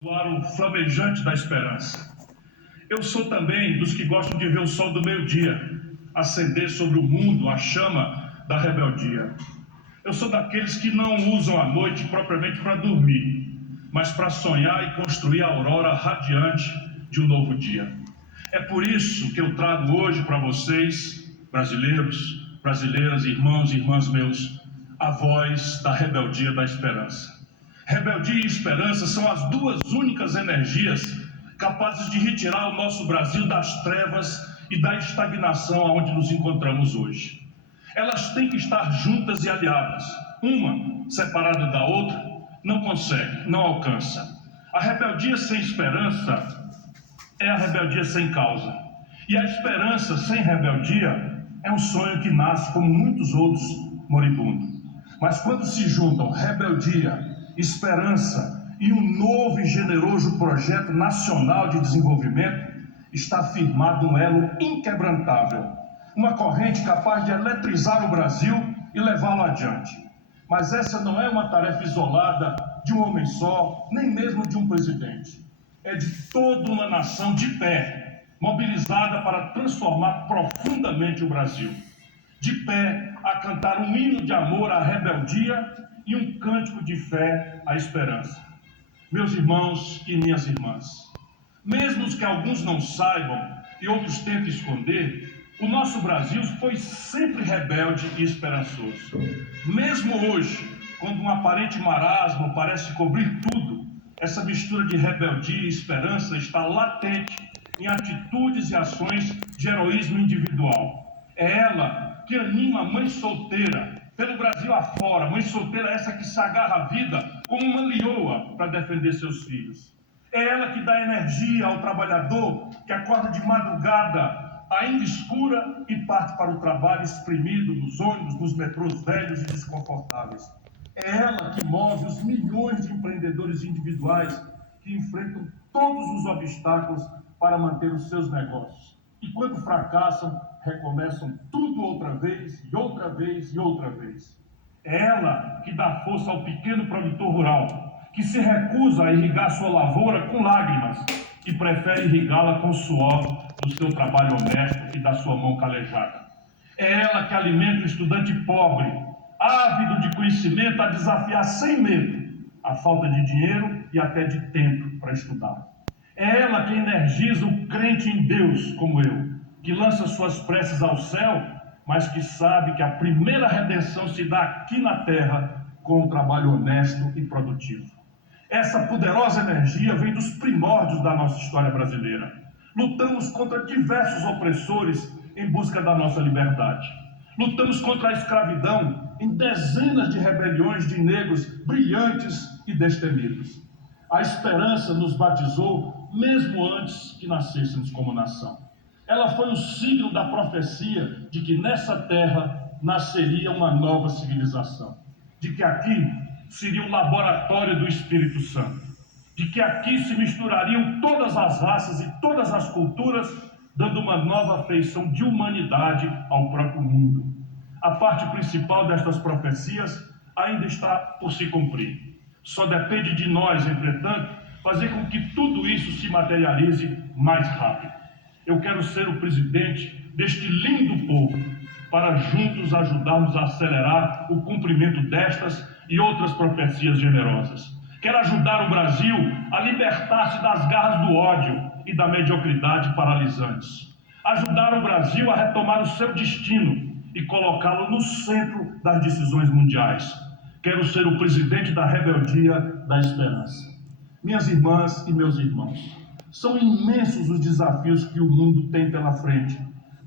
O aro flamejante da esperança. Eu sou também dos que gostam de ver o sol do meio-dia acender sobre o mundo a chama da rebeldia. Eu sou daqueles que não usam a noite propriamente para dormir, mas para sonhar e construir a aurora radiante de um novo dia. É por isso que eu trago hoje para vocês, brasileiros, brasileiras, irmãos e irmãs meus, a voz da rebeldia da esperança. Rebeldia e esperança são as duas únicas energias capazes de retirar o nosso Brasil das trevas e da estagnação aonde nos encontramos hoje. Elas têm que estar juntas e aliadas. Uma, separada da outra, não consegue, não alcança. A rebeldia sem esperança é a rebeldia sem causa. E a esperança sem rebeldia é um sonho que nasce, como muitos outros, moribundo. Mas quando se juntam rebeldia, esperança e um novo e generoso projeto nacional de desenvolvimento, está firmado um elo inquebrantável, uma corrente capaz de eletrizar o Brasil e levá-lo adiante. Mas essa não é uma tarefa isolada de um homem só, nem mesmo de um presidente. É de toda uma nação de pé, mobilizada para transformar profundamente o Brasil. De pé a cantar um hino de amor à rebeldia e um cântico de fé à esperança. Meus irmãos e minhas irmãs, mesmo que alguns não saibam e outros tentem esconder, o nosso Brasil foi sempre rebelde e esperançoso. Mesmo hoje, quando um aparente marasmo parece cobrir tudo, essa mistura de rebeldia e esperança está latente em atitudes e ações de heroísmo individual. É ela que anima a mãe solteira pelo Brasil afora, mãe solteira essa que se agarra à vida como uma leoa para defender seus filhos. É ela que dá energia ao trabalhador que acorda de madrugada, ainda escura, e parte para o trabalho espremido nos ônibus, nos metrôs velhos e desconfortáveis. É ela que move os milhões de empreendedores individuais que enfrentam todos os obstáculos para manter os seus negócios. E quando fracassam, recomeçam tudo outra vez, e outra vez, e outra vez. É ela que dá força ao pequeno produtor rural, que se recusa a irrigar sua lavoura com lágrimas e prefere irrigá-la com o suor do seu trabalho honesto e da sua mão calejada. É ela que alimenta o estudante pobre, ávido de conhecimento, a desafiar sem medo a falta de dinheiro e até de tempo para estudar. É ela que energiza o crente em Deus, como eu, que lança suas preces ao céu, mas que sabe que a primeira redenção se dá aqui na terra com um trabalho honesto e produtivo. Essa poderosa energia vem dos primórdios da nossa história brasileira. Lutamos contra diversos opressores em busca da nossa liberdade. Lutamos contra a escravidão em dezenas de rebeliões de negros brilhantes e destemidos. A esperança nos batizou mesmo antes que nascêssemos como nação. Ela foi o signo da profecia de que nessa terra nasceria uma nova civilização, de que aqui seria o laboratório do Espírito Santo, de que aqui se misturariam todas as raças e todas as culturas, dando uma nova feição de humanidade ao próprio mundo. A parte principal destas profecias ainda está por se cumprir. Só depende de nós, entretanto, fazer com que tudo isso se materialize mais rápido. Eu quero ser o presidente deste lindo povo, para juntos ajudarmos a acelerar o cumprimento destas e outras profecias generosas. Quero ajudar o Brasil a libertar-se das garras do ódio e da mediocridade paralisantes. Ajudar o Brasil a retomar o seu destino e colocá-lo no centro das decisões mundiais. Quero ser o presidente da rebeldia da esperança. Minhas irmãs e meus irmãos, são imensos os desafios que o mundo tem pela frente.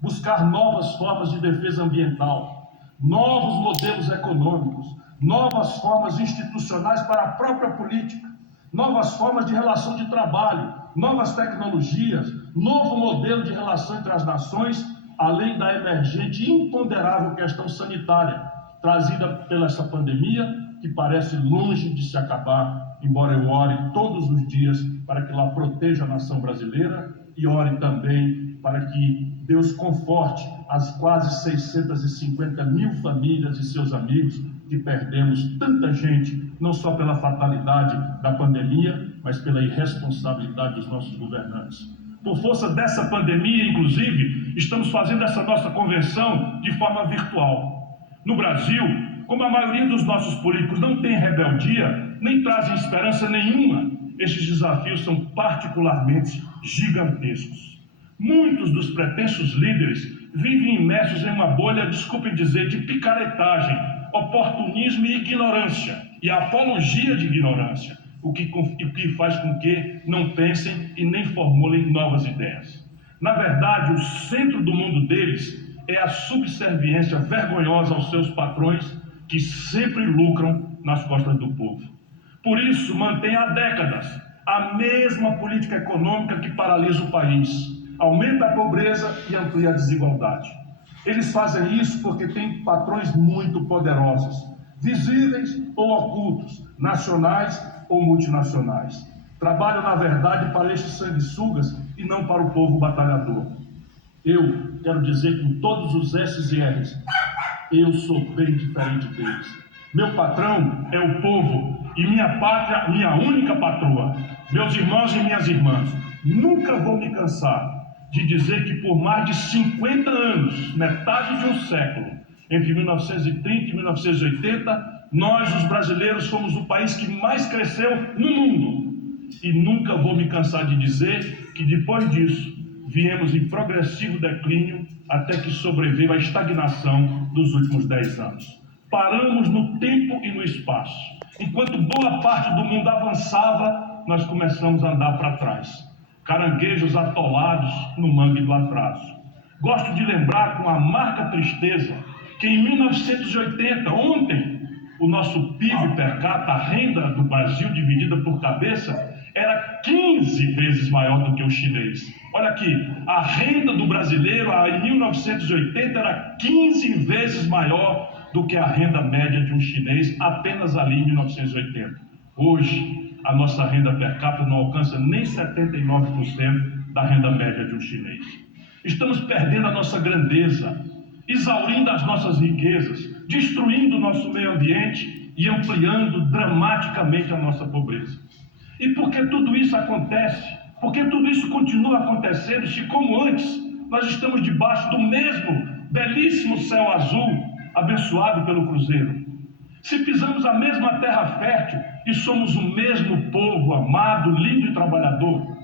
Buscar novas formas de defesa ambiental, novos modelos econômicos, novas formas institucionais para a própria política, novas formas de relação de trabalho, novas tecnologias, novo modelo de relação entre as nações, além da emergente e imponderável questão sanitária, trazida pela essa pandemia, que parece longe de se acabar, embora eu ore todos os dias para que ela proteja a nação brasileira e ore também para que Deus conforte as quase 650 mil famílias e seus amigos que perdemos tanta gente, não só pela fatalidade da pandemia, mas pela irresponsabilidade dos nossos governantes. Por força dessa pandemia, inclusive, estamos fazendo essa nossa convenção de forma virtual. No Brasil, como a maioria dos nossos políticos não tem rebeldia, nem trazem esperança nenhuma, estes desafios são particularmente gigantescos. Muitos dos pretensos líderes vivem imersos em uma bolha, desculpem dizer, de picaretagem, oportunismo e ignorância, e apologia de ignorância, o que faz com que não pensem e nem formulem novas ideias. Na verdade, o centro do mundo deles é a subserviência vergonhosa aos seus patrões, que sempre lucram nas costas do povo. Por isso, mantém há décadas a mesma política econômica que paralisa o país, aumenta a pobreza e amplia a desigualdade. Eles fazem isso porque têm patrões muito poderosos, visíveis ou ocultos, nacionais ou multinacionais. Trabalham, na verdade, para estes sanguessugas e não para o povo batalhador. Eu quero dizer com todos os S's e R's, eu sou bem diferente deles. Meu patrão é o povo e minha pátria, minha única patroa. Meus irmãos e minhas irmãs, nunca vou me cansar de dizer que por mais de 50 anos, metade de um século, entre 1930 e 1980, nós, os brasileiros, fomos o país que mais cresceu no mundo. E nunca vou me cansar de dizer que depois disso, viemos em progressivo declínio até que sobreveio a estagnação dos últimos 10 anos. Paramos no tempo e no espaço. Enquanto boa parte do mundo avançava, nós começamos a andar para trás. Caranguejos atolados no mangue do atraso. Gosto de lembrar com amarga tristeza que em 1980, ontem, o nosso PIB per capita, a renda do Brasil dividida por cabeça, era 15 vezes maior do que o chinês. Olha aqui, a renda do brasileiro em 1980 era 15 vezes maior do que a renda média de um chinês, apenas ali em 1980. Hoje, a nossa renda per capita não alcança nem 79% da renda média de um chinês. Estamos perdendo a nossa grandeza, exaurindo as nossas riquezas, destruindo o nosso meio ambiente e ampliando dramaticamente a nossa pobreza. E por que tudo isso acontece? Por que tudo isso continua acontecendo se, como antes, nós estamos debaixo do mesmo belíssimo céu azul abençoado pelo Cruzeiro? Se pisamos a mesma terra fértil e somos o mesmo povo amado, lindo e trabalhador?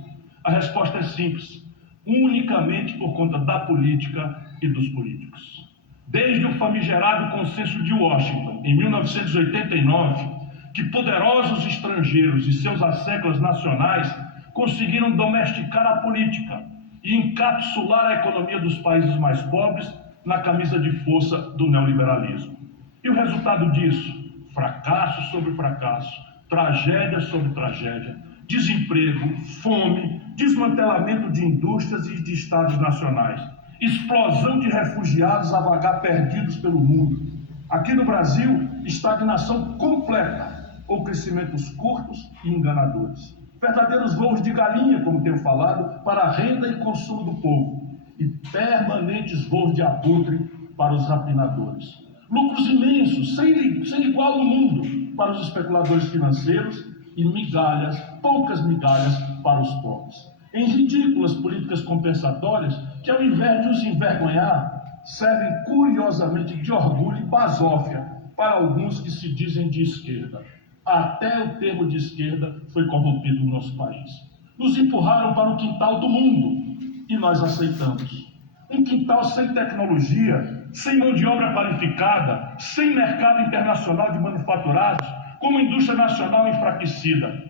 A resposta é simples, unicamente por conta da política e dos políticos. Desde o famigerado Consenso de Washington, em 1989, que poderosos estrangeiros e seus asseclas nacionais conseguiram domesticar a política e encapsular a economia dos países mais pobres na camisa de força do neoliberalismo. E o resultado disso? Fracasso sobre fracasso, tragédia sobre tragédia, desemprego, fome, desmantelamento de indústrias e de estados nacionais, explosão de refugiados a vagar perdidos pelo mundo. Aqui no Brasil, estagnação completa ou crescimentos curtos e enganadores. Verdadeiros voos de galinha, como tenho falado, para a renda e consumo do povo, e permanentes voos de abutre para os rapinadores. Lucros imensos, sem igual no mundo, para os especuladores financeiros e migalhas, poucas migalhas, para os pobres. Em ridículas políticas compensatórias que, ao invés de os envergonhar, servem curiosamente de orgulho e basófia para alguns que se dizem de esquerda. Até o termo de esquerda foi corrompido no nosso país. Nos empurraram para o quintal do mundo e nós aceitamos. Um quintal sem tecnologia, sem mão de obra qualificada, sem mercado internacional de manufaturados, com uma indústria nacional enfraquecida.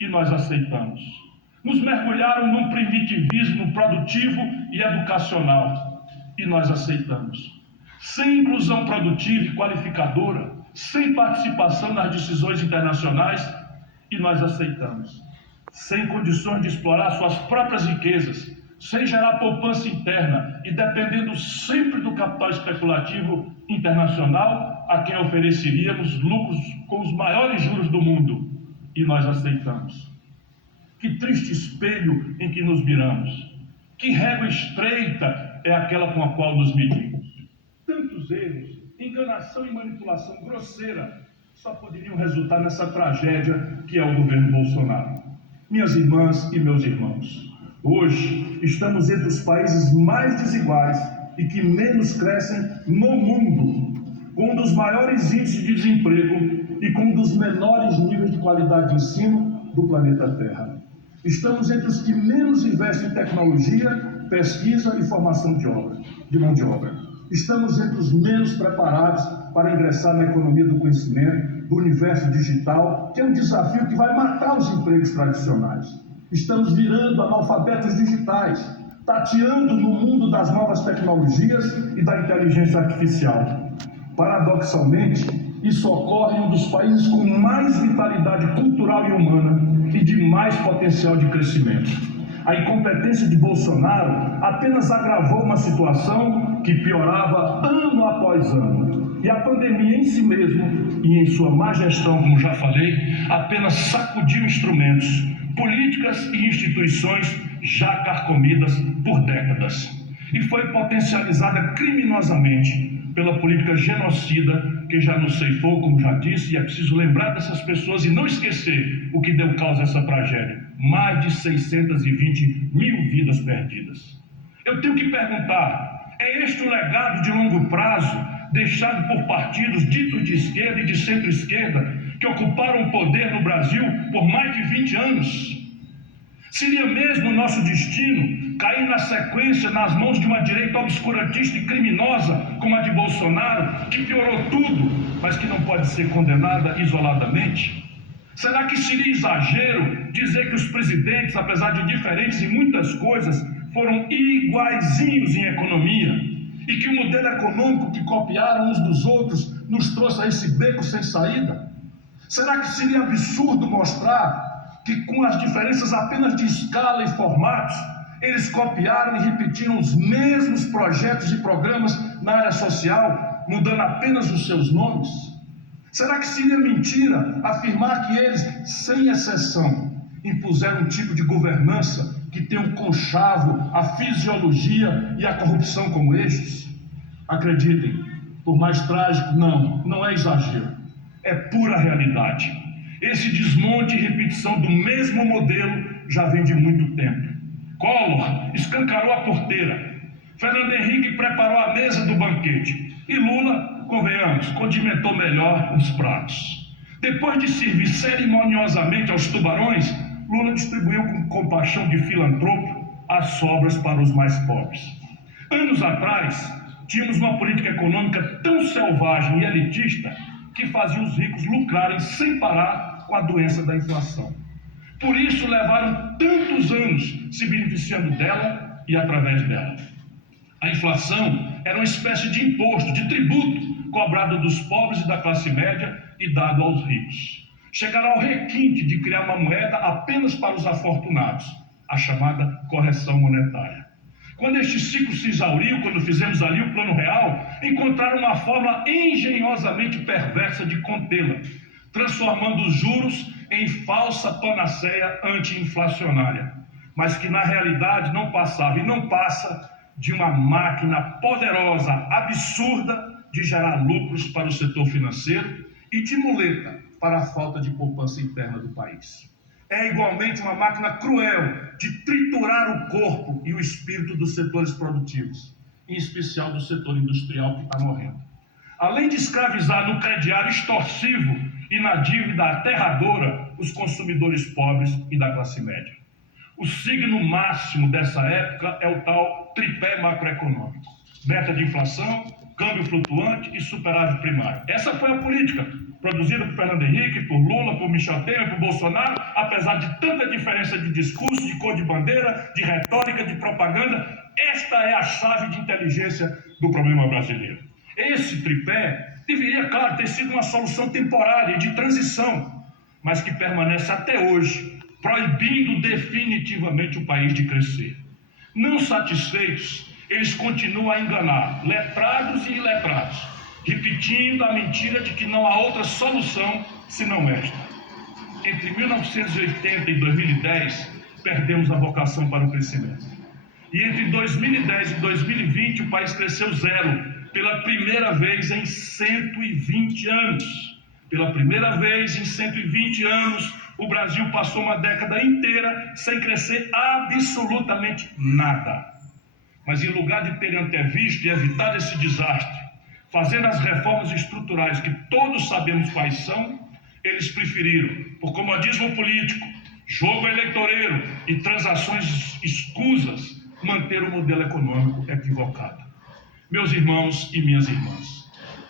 E nós aceitamos. Nos mergulharam num primitivismo produtivo e educacional. E nós aceitamos. Sem inclusão produtiva e qualificadora, sem participação nas decisões internacionais, e nós aceitamos. Sem condições de explorar suas próprias riquezas, sem gerar poupança interna e dependendo sempre do capital especulativo internacional, a quem ofereceríamos lucros com os maiores juros do mundo, e nós aceitamos. Que triste espelho em que nos miramos, que régua estreita é aquela com a qual nos medimos. Tantos erros, enganação e manipulação grosseira só poderiam resultar nessa tragédia que é o governo Bolsonaro. Minhas irmãs e meus irmãos, hoje estamos entre os países mais desiguais e que menos crescem no mundo, com um dos maiores índices de desemprego e com um dos menores níveis de qualidade de ensino do planeta Terra. Estamos entre os que menos investem em tecnologia, pesquisa e formação de mão de obra. Estamos entre os menos preparados para ingressar na economia do conhecimento, do universo digital, que é um desafio que vai matar os empregos tradicionais. Estamos virando analfabetos digitais, tateando no mundo das novas tecnologias e da inteligência artificial. Paradoxalmente, isso ocorre em um dos países com mais vitalidade cultural e humana e de mais potencial de crescimento. A incompetência de Bolsonaro apenas agravou uma situação que piorava ano após ano. E a pandemia em si mesmo e em sua má gestão, como já falei, apenas sacudiu instrumentos, políticas e instituições já carcomidas por décadas. E foi potencializada criminosamente pela política genocida que já nos ceifou, como já disse, e é preciso lembrar dessas pessoas e não esquecer o que deu causa a essa tragédia. Mais de 620 mil vidas perdidas. Eu tenho que perguntar, é este o legado de longo prazo deixado por partidos ditos de esquerda e de centro-esquerda que ocuparam o poder no Brasil por mais de 20 anos? Seria mesmo o nosso destino cair na sequência nas mãos de uma direita obscurantista e criminosa como a de Bolsonaro, que piorou tudo, mas que não pode ser condenada isoladamente? Será que seria exagero dizer que os presidentes, apesar de diferentes em muitas coisas, foram iguaizinhos em economia? E que o modelo econômico que copiaram uns dos outros nos trouxe a esse beco sem saída? Será que seria absurdo mostrar que, com as diferenças apenas de escala e formatos, eles copiaram e repetiram os mesmos projetos e programas na área social, mudando apenas os seus nomes? Será que seria mentira afirmar que eles, sem exceção, impuseram um tipo de governança que tem um conchavo, a fisiologia e a corrupção como eixos? Acreditem, por mais trágico, não é exagero, é pura realidade. Esse desmonte e repetição do mesmo modelo já vem de muito tempo. Collor escancarou a porteira, Fernando Henrique preparou a mesa do banquete e Lula, convenhamos, condimentou melhor os pratos. Depois de servir cerimoniosamente aos tubarões, Lula distribuiu com compaixão de filantropo as sobras para os mais pobres. Anos atrás, tínhamos uma política econômica tão selvagem e elitista que fazia os ricos lucrarem sem parar com a doença da inflação. Por isso levaram tantos anos se beneficiando dela e através dela. A inflação era uma espécie de imposto, de tributo cobrado dos pobres e da classe média e dado aos ricos. Chegaram ao requinte de criar uma moeda apenas para os afortunados, a chamada correção monetária. Quando este ciclo se exauriu, quando fizemos ali o Plano Real, encontraram uma forma engenhosamente perversa de contê-la, transformando os juros em falsa panaceia anti-inflacionária, mas que na realidade não passava e não passa de uma máquina poderosa, absurda, de gerar lucros para o setor financeiro e de muleta para a falta de poupança interna do país. É igualmente uma máquina cruel de triturar o corpo e o espírito dos setores produtivos, em especial do setor industrial que está morrendo. Além de escravizar no crediário extorsivo e na dívida aterradora os consumidores pobres e da classe média. O signo máximo dessa época é o tal tripé macroeconômico: meta de inflação, câmbio flutuante e superávit primário. Essa foi a política produzida por Fernando Henrique, por Lula, por Michel Temer, por Bolsonaro, apesar de tanta diferença de discurso, de cor de bandeira, de retórica, de propaganda. Esta é a chave de inteligência do problema brasileiro. Esse tripé deveria, claro, ter sido uma solução temporária e de transição, mas que permanece até hoje, proibindo definitivamente o país de crescer. Não satisfeitos, eles continuam a enganar letrados e iletrados, repetindo a mentira de que não há outra solução senão esta. Entre 1980 e 2010, perdemos a vocação para o crescimento. E entre 2010 e 2020, o país cresceu zero, pela primeira vez em 120 anos. Pela primeira vez em 120 anos, O Brasil passou uma década inteira sem crescer absolutamente nada. Mas em lugar de terem antevisto e evitado esse desastre, fazendo as reformas estruturais que todos sabemos quais são, eles preferiram, por comodismo político, jogo eleitoreiro e transações escusas, manter o modelo econômico equivocado. Meus irmãos e minhas irmãs,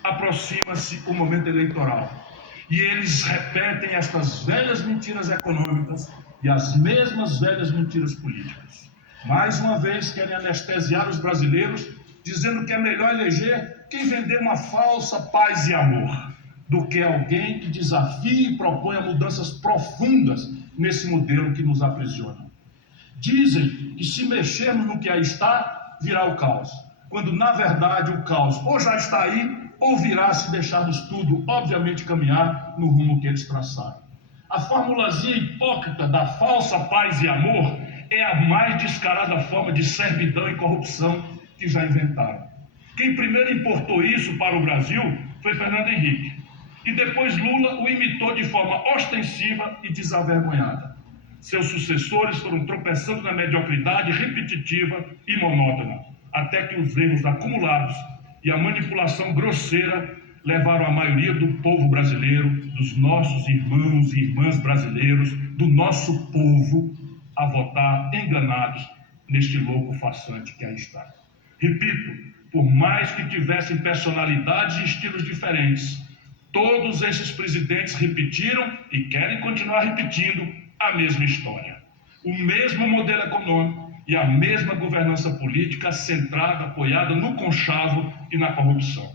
aproxima-se o momento eleitoral e eles repetem estas velhas mentiras econômicas e as mesmas velhas mentiras políticas. Mais uma vez querem anestesiar os brasileiros, dizendo que é melhor eleger quem vender uma falsa paz e amor, do que alguém que desafie e proponha mudanças profundas nesse modelo que nos aprisiona. Dizem que se mexermos no que aí está, virá o caos, quando na verdade o caos ou já está aí, ou virá se deixarmos tudo, obviamente, caminhar no rumo que eles traçaram. A formulazinha hipócrita da falsa paz e amor é a mais descarada forma de servidão e corrupção que já inventaram. Quem primeiro importou isso para o Brasil foi Fernando Henrique. E depois Lula o imitou de forma ostensiva e desavergonhada. Seus sucessores foram tropeçando na mediocridade repetitiva e monótona, até que os erros acumulados e a manipulação grosseira levaram a maioria do povo brasileiro, dos nossos irmãos e irmãs brasileiros, do nosso povo, a votar enganados neste louco farsante que aí está. Repito, por mais que tivessem personalidades e estilos diferentes, todos esses presidentes repetiram e querem continuar repetindo a mesma história. O mesmo modelo econômico e a mesma governança política centrada, apoiada no conchavo e na corrupção.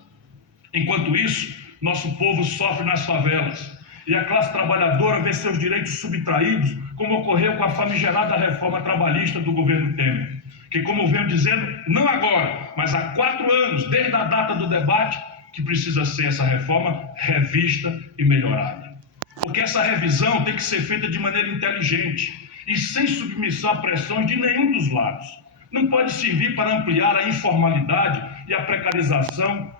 Enquanto isso, nosso povo sofre nas favelas e a classe trabalhadora vê seus direitos subtraídos, como ocorreu com a famigerada reforma trabalhista do governo Temer, que, como venho dizendo, não agora, mas há 4 anos, desde a data do debate, que precisa ser essa reforma revista e melhorada. Porque essa revisão tem que ser feita de maneira inteligente e sem submissão à pressão de nenhum dos lados. Não pode servir para ampliar a informalidade e a precarização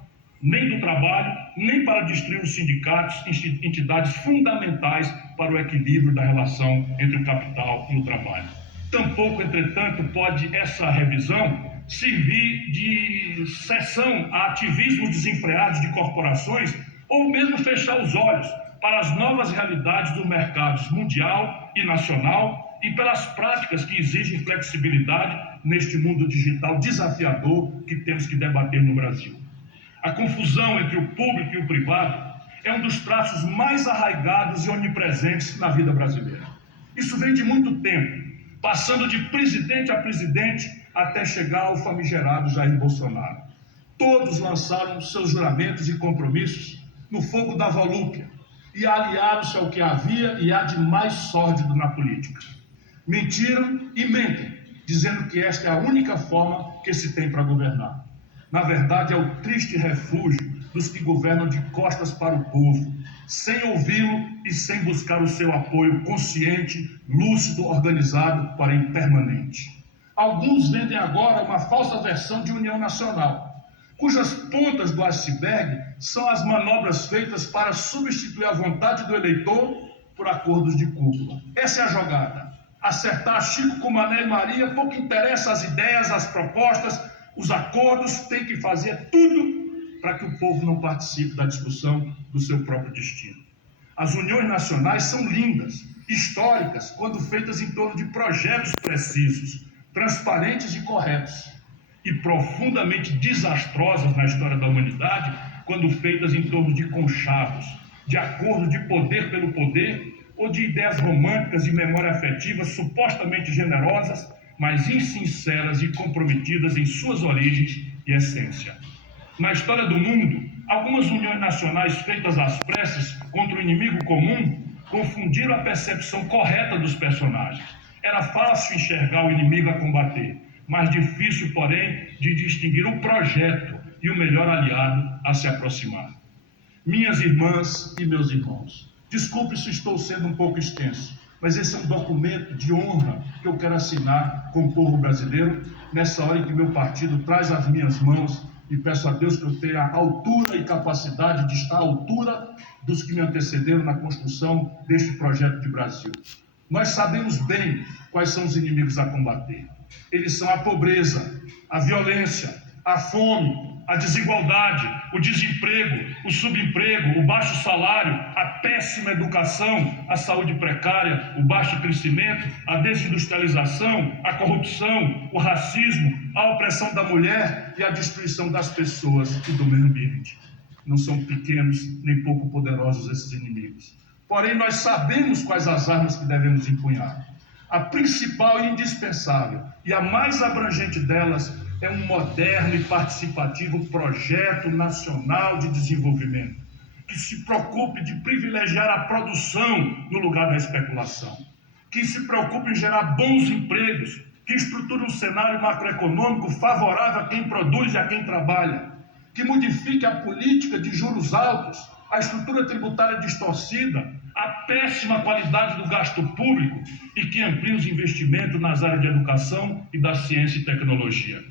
nem do trabalho, nem para destruir os sindicatos, entidades fundamentais para o equilíbrio da relação entre o capital e o trabalho. Tampouco, entretanto, pode essa revisão servir de cessão a ativismos desenfreados de corporações ou mesmo fechar os olhos para as novas realidades dos mercados mundial e nacional e pelas práticas que exigem flexibilidade neste mundo digital desafiador que temos que debater no Brasil. A confusão entre o público e o privado é um dos traços mais arraigados e onipresentes na vida brasileira. Isso vem de muito tempo, passando de presidente a presidente até chegar ao famigerado Jair Bolsonaro. Todos lançaram seus juramentos e compromissos no fogo da volúpia e aliaram-se ao que havia e há de mais sórdido na política. Mentiram e mentem, dizendo que esta é a única forma que se tem para governar. Na verdade, é o triste refúgio dos que governam de costas para o povo, sem ouvi-lo e sem buscar o seu apoio consciente, lúcido, organizado, porém permanente. Alguns vendem agora uma falsa versão de União Nacional, cujas pontas do iceberg são as manobras feitas para substituir a vontade do eleitor por acordos de cúpula. Essa é a jogada. Acertar Chico com Mané e Maria, pouco interessa as ideias, as propostas, os acordos, tem que fazer tudo para que o povo não participe da discussão do seu próprio destino. As uniões nacionais são lindas, históricas, quando feitas em torno de projetos precisos, transparentes e corretos, e profundamente desastrosas na história da humanidade, quando feitas em torno de conchavos, de acordos de poder pelo poder, ou de ideias românticas e memória afetiva supostamente generosas, mas insinceras e comprometidas em suas origens e essência. Na história do mundo, algumas uniões nacionais feitas às pressas contra o inimigo comum confundiram a percepção correta dos personagens. Era fácil enxergar o inimigo a combater, mas difícil, porém, de distinguir o projeto e o melhor aliado a se aproximar. Minhas irmãs e meus irmãos, desculpe se estou sendo um pouco extenso, mas esse é um documento de honra que eu quero assinar com o povo brasileiro nessa hora em que meu partido traz às minhas mãos e peço a Deus que eu tenha a altura e capacidade de estar à altura dos que me antecederam na construção deste projeto de Brasil. Nós sabemos bem quais são os inimigos a combater. Eles são a pobreza, a violência, a fome, a desigualdade, o desemprego, o subemprego, o baixo salário, a péssima educação, a saúde precária, o baixo crescimento, a desindustrialização, a corrupção, o racismo, a opressão da mulher e a destruição das pessoas e do meio ambiente. Não são pequenos nem pouco poderosos esses inimigos. Porém, nós sabemos quais as armas que devemos empunhar. A principal e indispensável e a mais abrangente delas é um moderno e participativo projeto nacional de desenvolvimento, que se preocupe de privilegiar a produção no lugar da especulação, que se preocupe em gerar bons empregos, que estruture um cenário macroeconômico favorável a quem produz e a quem trabalha, que modifique a política de juros altos, a estrutura tributária distorcida, a péssima qualidade do gasto público e que amplie os investimentos nas áreas de educação e da ciência e tecnologia.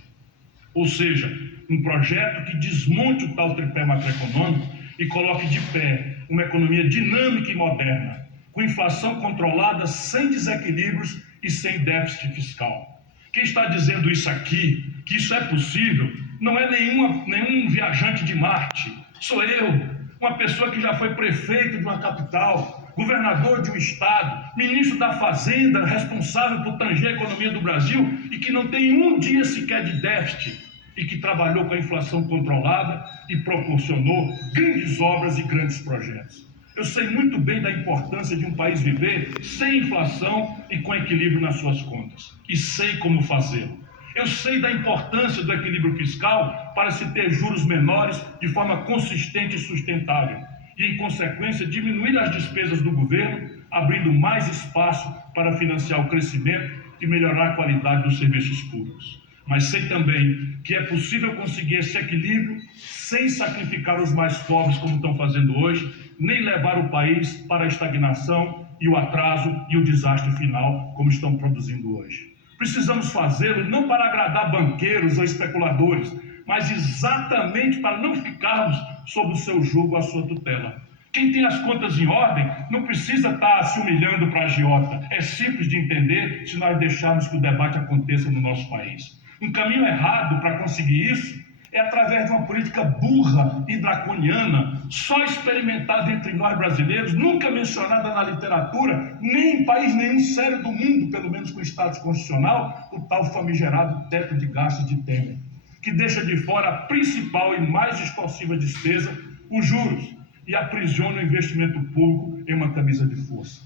Ou seja, um projeto que desmonte o tal tripé macroeconômico e coloque de pé uma economia dinâmica e moderna, com inflação controlada, sem desequilíbrios e sem déficit fiscal. Quem está dizendo isso aqui, que isso é possível, não é nenhum viajante de Marte. Sou eu, uma pessoa que já foi prefeito de uma capital, governador de um estado, ministro da Fazenda, responsável por tanger a economia do Brasil e que não tem um dia sequer de déficit e que trabalhou com a inflação controlada e proporcionou grandes obras e grandes projetos. Eu sei muito bem da importância de um país viver sem inflação e com equilíbrio nas suas contas. E sei como fazê-lo. Eu sei da importância do equilíbrio fiscal para se ter juros menores de forma consistente e sustentável. E, em consequência, diminuir as despesas do governo, abrindo mais espaço para financiar o crescimento e melhorar a qualidade dos serviços públicos. Mas sei também que é possível conseguir esse equilíbrio sem sacrificar os mais pobres, como estão fazendo hoje, nem levar o país para a estagnação e o atraso e o desastre final, como estão produzindo hoje. Precisamos fazê-lo não para agradar banqueiros ou especuladores, mas exatamente para não ficarmos sob o seu jugo, a sua tutela. Quem tem as contas em ordem não precisa estar se humilhando para a agiota. É simples de entender se nós deixarmos que o debate aconteça no nosso país. Um caminho errado para conseguir isso é através de uma política burra e draconiana, só experimentada entre nós brasileiros, nunca mencionada na literatura, nem em país nenhum sério do mundo, pelo menos com status constitucional, o tal famigerado teto de gastos de Temer, que deixa de fora a principal e mais extorsiva despesa, os juros, e aprisiona o investimento público em uma camisa de força.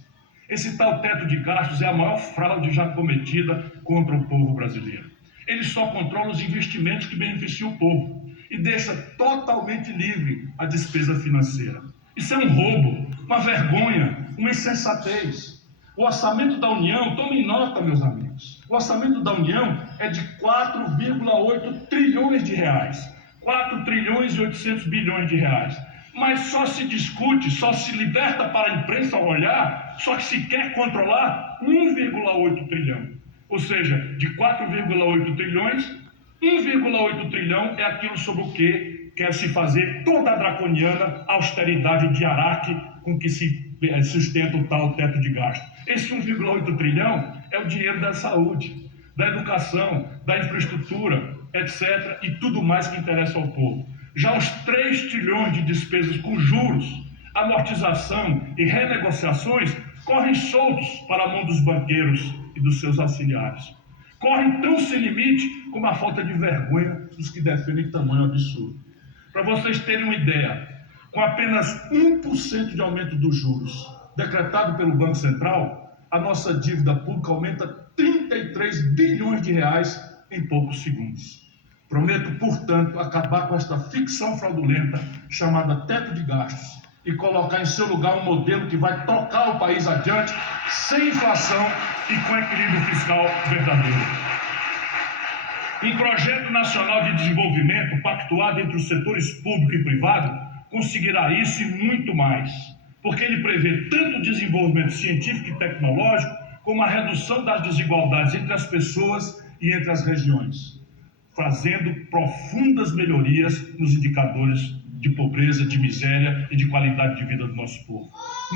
Esse tal teto de gastos é a maior fraude já cometida contra o povo brasileiro. Ele só controla os investimentos que beneficiam o povo e deixa totalmente livre a despesa financeira. Isso é um roubo, uma vergonha, uma insensatez. O orçamento da União, tomem nota, meus amigos, o orçamento da União é de 4,8 trilhões de reais, 4 trilhões e 800 bilhões de reais. Mas só se discute, só se liberta para a imprensa olhar, só que se quer controlar 1,8 trilhão. Ou seja, de 4,8 trilhões, 1,8 trilhão é aquilo sobre o que quer se fazer toda a draconiana austeridade de Araque com que se sustenta o tal teto de gasto. Esse 1,8 trilhão é o dinheiro da saúde, da educação, da infraestrutura, etc. e tudo mais que interessa ao povo. Já os 3 trilhões de despesas com juros, amortização e renegociações correm soltos para a mão dos banqueiros e dos seus auxiliares. Correm tão sem limite como a falta de vergonha dos que defendem tamanho absurdo. Para vocês terem uma ideia, com apenas 1% de aumento dos juros decretado pelo Banco Central, a nossa dívida pública aumenta 33 bilhões de reais em poucos segundos. Prometo, portanto, acabar com esta ficção fraudulenta chamada teto de gastos e colocar em seu lugar um modelo que vai tocar o país adiante sem inflação e com equilíbrio fiscal verdadeiro. Um projeto nacional de desenvolvimento pactuado entre os setores público e privado conseguirá isso e muito mais, porque ele prevê tanto o desenvolvimento científico e tecnológico como a redução das desigualdades entre as pessoas e entre as regiões. fazendo profundas melhorias nos indicadores de pobreza, de miséria e de qualidade de vida do nosso povo.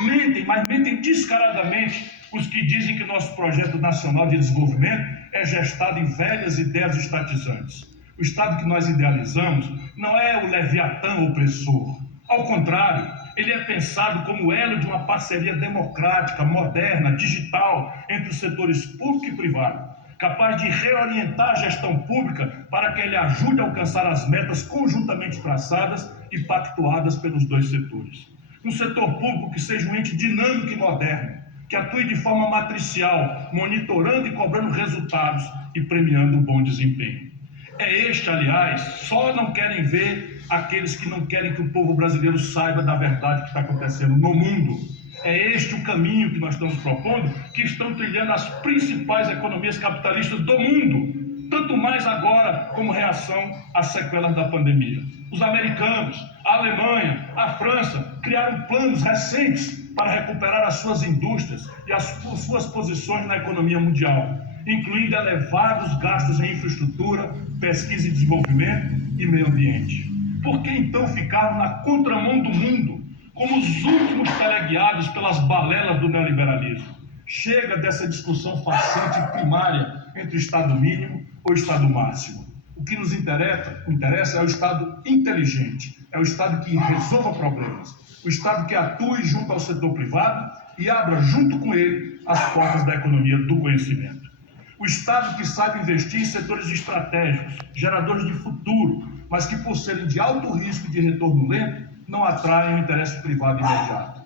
Mentem, mas mentem descaradamente os que dizem que nosso projeto nacional de desenvolvimento é gestado em velhas ideias estatizantes. O Estado que nós idealizamos não é o Leviatã opressor. Ao contrário, ele é pensado como elo de uma parceria democrática, moderna, digital, entre os setores público e privado, capaz de reorientar a gestão pública para que ele ajude a alcançar as metas conjuntamente traçadas e pactuadas pelos dois setores. Um setor público que seja um ente dinâmico e moderno, que atue de forma matricial, monitorando e cobrando resultados e premiando o bom desempenho. É este, aliás, só não querem ver aqueles que não querem que o povo brasileiro saiba da verdade que está acontecendo no mundo. É este o caminho que nós estamos propondo, que estão trilhando as principais economias capitalistas do mundo, tanto mais agora como reação às sequelas da pandemia. Os americanos, a Alemanha, a França criaram planos recentes para recuperar as suas indústrias e as suas posições na economia mundial, incluindo elevados gastos em infraestrutura, pesquisa e desenvolvimento e meio ambiente. Por que então ficar na contramão do mundo, como os últimos teleguiados pelas balelas do neoliberalismo? Chega dessa discussão farsante primária entre o Estado mínimo ou o Estado máximo. O que nos interessa é o Estado inteligente, é o Estado que resolva problemas, o Estado que atue junto ao setor privado e abra junto com ele as portas da economia do conhecimento. O Estado que saiba investir em setores estratégicos, geradores de futuro, mas que por serem de alto risco e de retorno lento, não atraem o interesse privado imediato.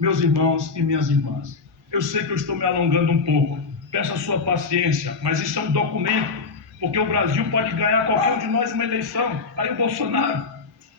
Meus irmãos e minhas irmãs, eu sei que eu estou me alongando um pouco, peço a sua paciência, mas isso é um documento, porque o Brasil pode ganhar qualquer um de nós uma eleição. Aí o Bolsonaro,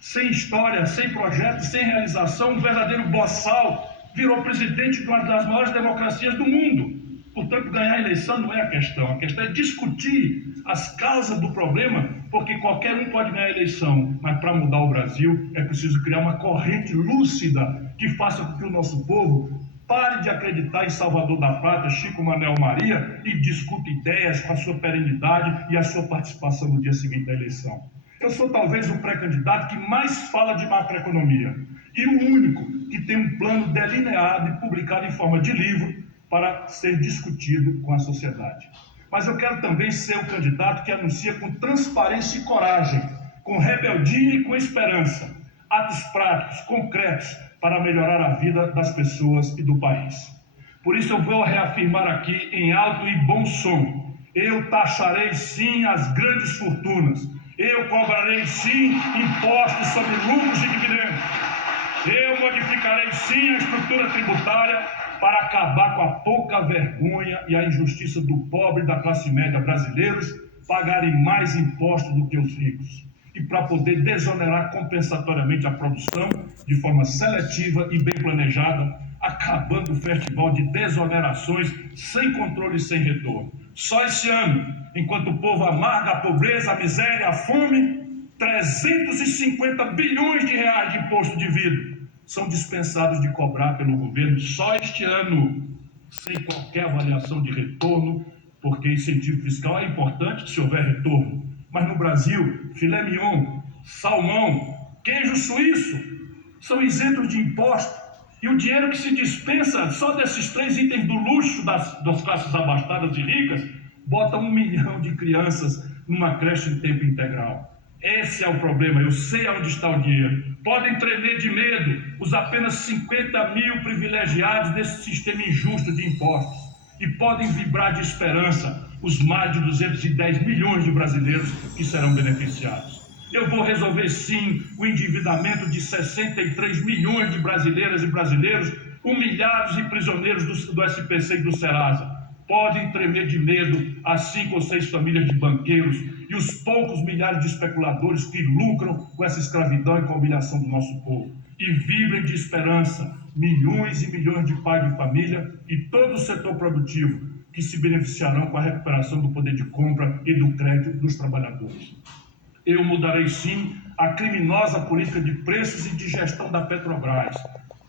sem história, sem projeto, sem realização, um verdadeiro boçal, virou presidente de uma das maiores democracias do mundo. Portanto, ganhar a eleição não é a questão é discutir as causas do problema, porque qualquer um pode ganhar a eleição, mas para mudar o Brasil é preciso criar uma corrente lúcida que faça com que o nosso povo pare de acreditar em Salvador da Pátria, Chico Manuel Maria, e discuta ideias com a sua perenidade e a sua participação no dia seguinte da eleição. Eu sou talvez o pré-candidato que mais fala de macroeconomia e o único que tem um plano delineado e publicado em forma de livro para ser discutido com a sociedade. Mas eu quero também ser o candidato que anuncia com transparência e coragem, com rebeldia e com esperança, atos práticos, concretos, para melhorar a vida das pessoas e do país. Por isso eu vou reafirmar aqui em alto e bom som: eu taxarei sim as grandes fortunas, eu cobrarei sim impostos sobre lucros e dividendos, eu modificarei sim a estrutura tributária para acabar com a pouca vergonha e a injustiça do pobre e da classe média brasileiros pagarem mais impostos do que os ricos, e para poder desonerar compensatoriamente a produção de forma seletiva e bem planejada, acabando o festival de desonerações sem controle e sem retorno. Só esse ano, enquanto o povo amarga a pobreza, a miséria, a fome, 350 bilhões de reais de imposto de vidro são dispensados de cobrar pelo governo só este ano, sem qualquer avaliação de retorno, porque incentivo fiscal é importante se houver retorno. Mas no Brasil, filé mignon, salmão, queijo suíço são isentos de imposto, e o dinheiro que se dispensa só desses 3 itens do luxo das classes abastadas e ricas bota 1 milhão de crianças numa creche em tempo integral. Esse é o problema, eu sei onde está o dinheiro. Podem tremer de medo os apenas 50 mil privilegiados desse sistema injusto de impostos, e podem vibrar de esperança os mais de 210 milhões de brasileiros que serão beneficiados. Eu vou resolver sim o endividamento de 63 milhões de brasileiras e brasileiros humilhados e prisioneiros do SPC e do Serasa. Podem tremer de medo as 5 ou 6 famílias de banqueiros e os poucos milhares de especuladores que lucram com essa escravidão e com a humilhação do nosso povo. E vibrem de esperança milhões e milhões de pais de família e todo o setor produtivo que se beneficiarão com a recuperação do poder de compra e do crédito dos trabalhadores. Eu mudarei sim a criminosa política de preços e de gestão da Petrobras.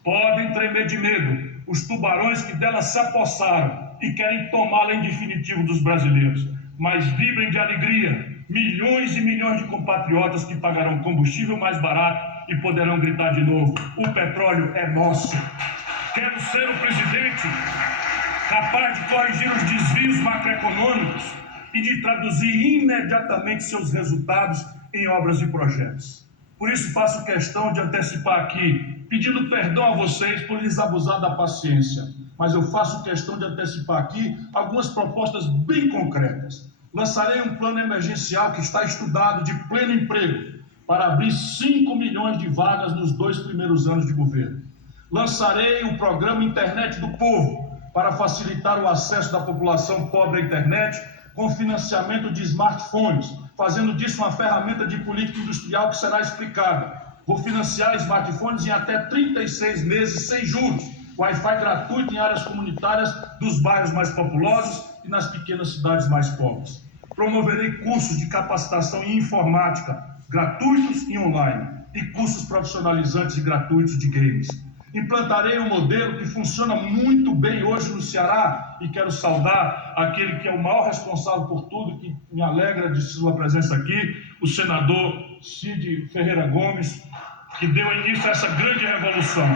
Podem tremer de medo os tubarões que dela se apossaram e querem tomá-la em definitivo dos brasileiros, mas vibrem de alegria, Milhões e milhões de compatriotas que pagarão combustível mais barato e poderão gritar de novo: o petróleo é nosso. Quero ser o presidente capaz de corrigir os desvios macroeconômicos e de traduzir imediatamente seus resultados em obras e projetos. Por isso faço questão de antecipar aqui, pedindo perdão a vocês por lhes abusar da paciência, mas eu faço questão de antecipar aqui algumas propostas bem concretas. Lançarei um plano emergencial que está estudado de pleno emprego para abrir 5 milhões de vagas nos 2 primeiros anos de governo. Lançarei o programa Internet do Povo para facilitar o acesso da população pobre à internet com financiamento de smartphones, fazendo disso uma ferramenta de política industrial que será explicada. Vou financiar smartphones em até 36 meses sem juros, Wi-Fi gratuito em áreas comunitárias dos bairros mais populosos e nas pequenas cidades mais pobres. Promoverei cursos de capacitação em informática, gratuitos e online, e cursos profissionalizantes e gratuitos de games. Implantarei um modelo que funciona muito bem hoje no Ceará e quero saudar aquele que é o maior responsável por tudo, que me alegra de sua presença aqui, o senador Cid Ferreira Gomes, que deu início a essa grande revolução.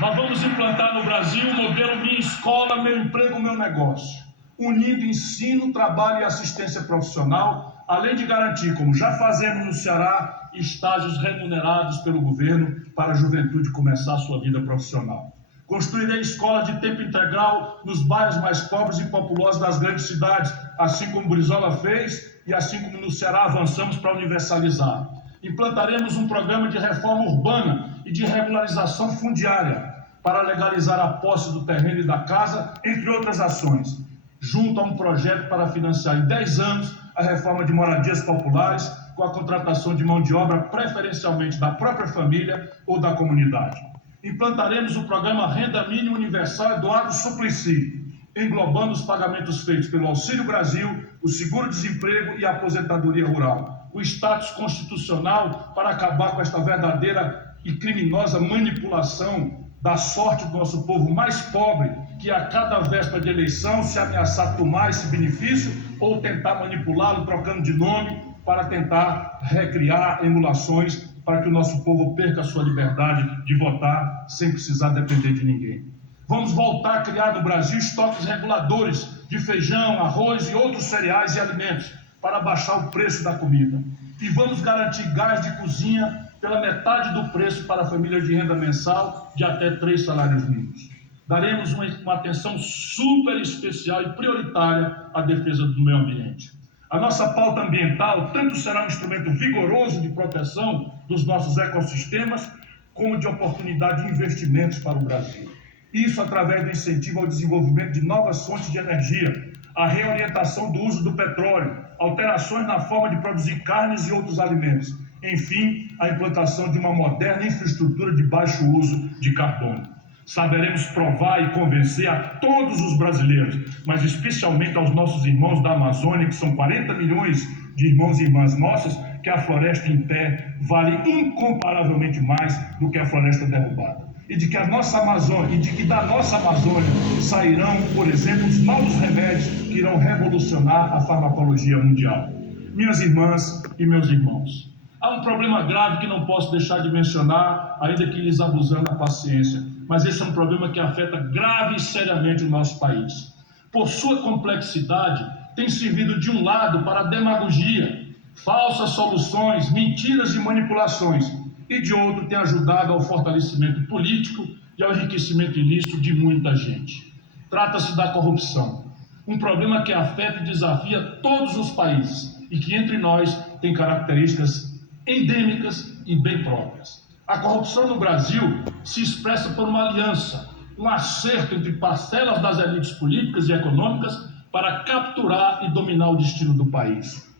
Nós vamos implantar no Brasil o modelo Minha Escola, Meu Emprego, Meu Negócio, unindo ensino, trabalho e assistência profissional, além de garantir, como já fazemos no Ceará, estágios remunerados pelo governo para a juventude começar a sua vida profissional. Construirei escolas de tempo integral nos bairros mais pobres e populosos das grandes cidades, assim como Brizola fez e assim como no Ceará avançamos para universalizar. Implantaremos um programa de reforma urbana e de regularização fundiária para legalizar a posse do terreno e da casa, entre outras ações, junto a um projeto para financiar em 10 anos a reforma de moradias populares com a contratação de mão de obra preferencialmente da própria família ou da comunidade. Implantaremos o programa Renda Mínima Universal Eduardo Suplicy, englobando os pagamentos feitos pelo Auxílio Brasil, o Seguro-Desemprego e a Aposentadoria Rural, o status constitucional para acabar com esta verdadeira e criminosa manipulação da sorte do nosso povo mais pobre, que a cada véspera de eleição se ameaçar tomar esse benefício ou tentar manipulá-lo trocando de nome para tentar recriar emulações para que o nosso povo perca a sua liberdade de votar sem precisar depender de ninguém. Vamos voltar a criar no Brasil estoques reguladores de feijão, arroz e outros cereais e alimentos para baixar o preço da comida. E vamos garantir gás de cozinha pela metade do preço para famílias de renda mensal de até 3 salários mínimos. Daremos uma atenção super especial e prioritária à defesa do meio ambiente. A nossa pauta ambiental tanto será um instrumento vigoroso de proteção dos nossos ecossistemas, como de oportunidade de investimentos para o Brasil. Isso através do incentivo ao desenvolvimento de novas fontes de energia, a reorientação do uso do petróleo, alterações na forma de produzir carnes e outros alimentos, enfim, a implantação de uma moderna infraestrutura de baixo uso de carbono. Saberemos provar e convencer a todos os brasileiros, mas especialmente aos nossos irmãos da Amazônia, que são 40 milhões de irmãos e irmãs nossas, que a floresta em pé vale incomparavelmente mais do que a floresta derrubada. E de que a nossa Amazônia, da nossa Amazônia sairão, por exemplo, os novos remédios que irão revolucionar a farmacologia mundial. Minhas irmãs e meus irmãos, há um problema grave que não posso deixar de mencionar, ainda que lhes abusando da paciência, mas esse é um problema que afeta grave e seriamente o nosso país. Por sua complexidade, tem servido de um lado para a demagogia, falsas soluções, mentiras e manipulações, e de outro tem ajudado ao fortalecimento político e ao enriquecimento ilícito de muita gente. Trata-se da corrupção, um problema que afeta e desafia todos os países e que entre nós tem características endêmicas e bem próprias. A corrupção no Brasil se expressa por uma aliança, um acerto entre parcelas das elites políticas e econômicas para capturar e dominar o destino do país.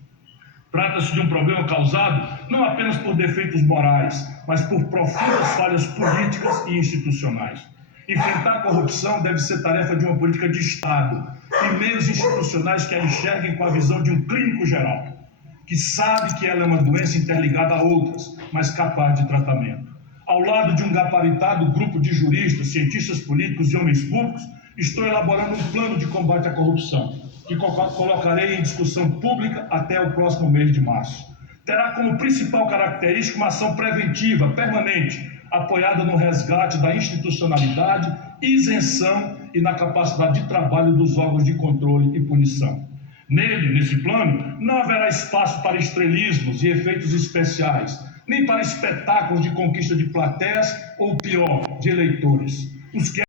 Trata-se de um problema causado não apenas por defeitos morais, mas por profundas falhas políticas e institucionais. Enfrentar a corrupção deve ser tarefa de uma política de Estado e meios institucionais que a enxerguem com a visão de um clínico geral, que sabe que ela é uma doença interligada a outras, mas capaz de tratamento. Ao lado de um gabaritado grupo de juristas, cientistas políticos e homens públicos, estou elaborando um plano de combate à corrupção, que colocarei em discussão pública até o próximo mês de março. Terá como principal característica uma ação preventiva, permanente, apoiada no resgate da institucionalidade, isenção e na capacidade de trabalho dos órgãos de controle e punição. Nesse plano, não haverá espaço para estrelismos e efeitos especiais, nem para espetáculos de conquista de plateias ou, pior, de eleitores. Os que